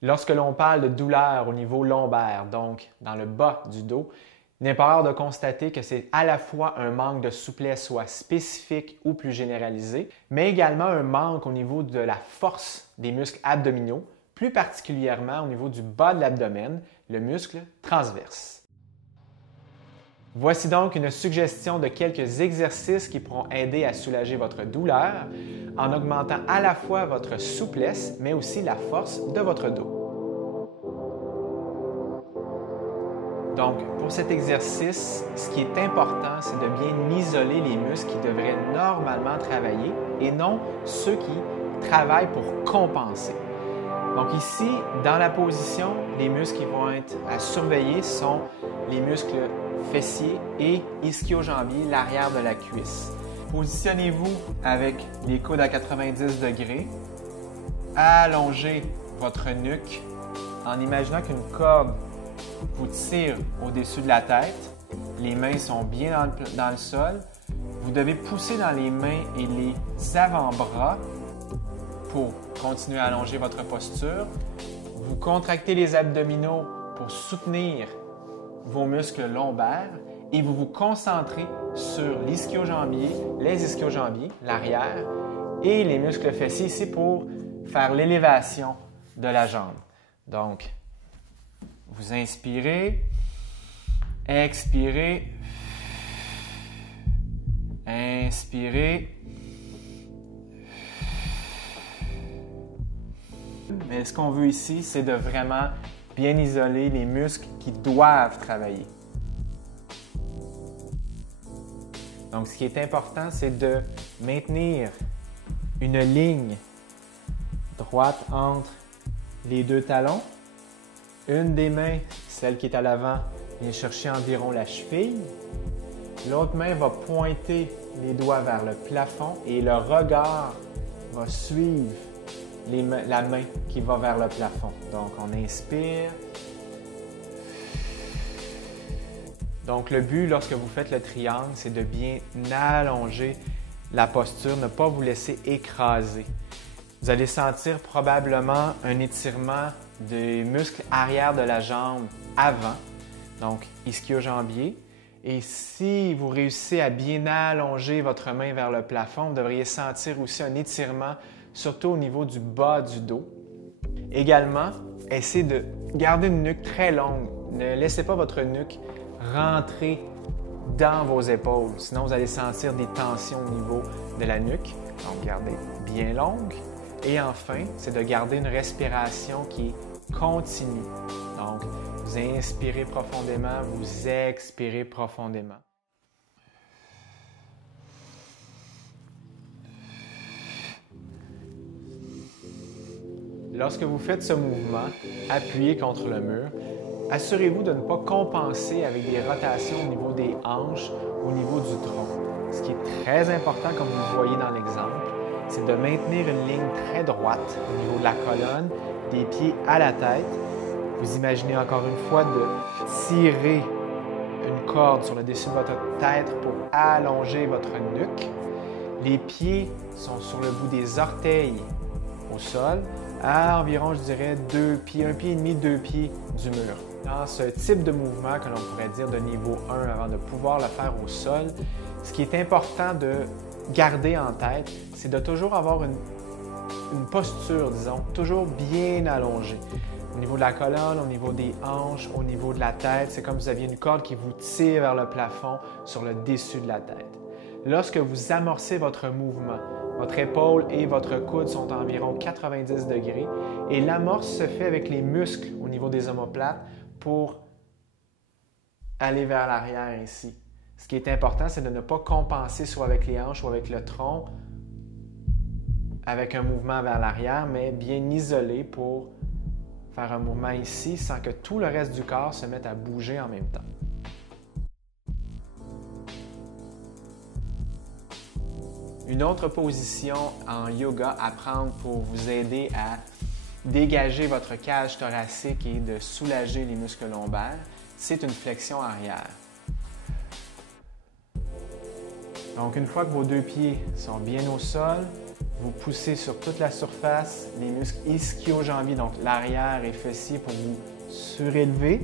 Lorsque l'on parle de douleur au niveau lombaire, donc dans le bas du dos, il n'est pas rare de constater que c'est à la fois un manque de souplesse, soit spécifique ou plus généralisé, mais également un manque au niveau de la force des muscles abdominaux, plus particulièrement au niveau du bas de l'abdomen, le muscle transverse. Voici donc une suggestion de quelques exercices qui pourront aider à soulager votre douleur en augmentant à la fois votre souplesse, mais aussi la force de votre dos. Donc, pour cet exercice, ce qui est important, c'est de bien isoler les muscles qui devraient normalement travailler et non ceux qui travaillent pour compenser. Donc ici, dans la position, les muscles qui vont être à surveiller sont les muscles fessiers et ischio-jambiers, l'arrière de la cuisse. Positionnez-vous avec les coudes à 90 degrés. Allongez votre nuque en imaginant qu'une corde vous tire au-dessus de la tête. Les mains sont bien dans le sol. Vous devez pousser dans les mains et les avant-bras pour continuer à allonger votre posture. Vous contractez les abdominaux pour soutenir vos muscles lombaires et vous vous concentrez sur l'ischio-jambier, les ischio-jambiers, l'arrière, et les muscles fessiers ici pour faire l'élévation de la jambe. Donc, vous inspirez, expirez, inspirez. Mais ce qu'on veut ici, c'est de vraiment bien isoler les muscles qui doivent travailler. Donc, ce qui est important, c'est de maintenir une ligne droite entre les deux talons. Une des mains, celle qui est à l'avant, vient chercher environ la cheville. L'autre main va pointer les doigts vers le plafond et le regard va suivre la main qui va vers le plafond. Donc, on inspire. Donc, le but, lorsque vous faites le triangle, c'est de bien allonger la posture, ne pas vous laisser écraser. Vous allez sentir probablement un étirement des muscles arrière de la jambe avant, donc ischio-jambier. Et si vous réussissez à bien allonger votre main vers le plafond, vous devriez sentir aussi un étirement, surtout au niveau du bas du dos. Également, essayez de garder une nuque très longue. Ne laissez pas votre nuque rentrer dans vos épaules, sinon vous allez sentir des tensions au niveau de la nuque. Donc, gardez bien longue. Et enfin, c'est de garder une respiration qui est continue. Donc, vous inspirez profondément, vous expirez profondément. Lorsque vous faites ce mouvement, appuyé contre le mur, assurez-vous de ne pas compenser avec des rotations au niveau des hanches, au niveau du tronc. Ce qui est très important, comme vous le voyez dans l'exemple, c'est de maintenir une ligne très droite au niveau de la colonne, des pieds à la tête. Vous imaginez encore une fois de tirer une corde sur le dessus de votre tête pour allonger votre nuque. Les pieds sont sur le bout des orteils au sol, à environ, je dirais, 2 pieds, 1 pied et demi, 2 pieds du mur. Dans ce type de mouvement que l'on pourrait dire de niveau 1 avant de pouvoir le faire au sol, ce qui est important de garder en tête, c'est de toujours avoir une posture, disons, toujours bien allongée. Au niveau de la colonne, au niveau des hanches, au niveau de la tête, c'est comme si vous aviez une corde qui vous tire vers le plafond sur le dessus de la tête. Lorsque vous amorcez votre mouvement, votre épaule et votre coude sont à environ 90 degrés et l'amorce se fait avec les muscles au niveau des omoplates pour aller vers l'arrière ici. Ce qui est important, c'est de ne pas compenser soit avec les hanches ou avec le tronc, avec un mouvement vers l'arrière, mais bien isolé pour faire un mouvement ici sans que tout le reste du corps se mette à bouger en même temps. Une autre position en yoga à prendre pour vous aider à dégager votre cage thoracique et de soulager les muscles lombaires, c'est une flexion arrière. Donc, une fois que vos deux pieds sont bien au sol, Vous poussez sur toute la surface, les muscles ischio-jambiers, donc l'arrière et fessiers pour vous surélever.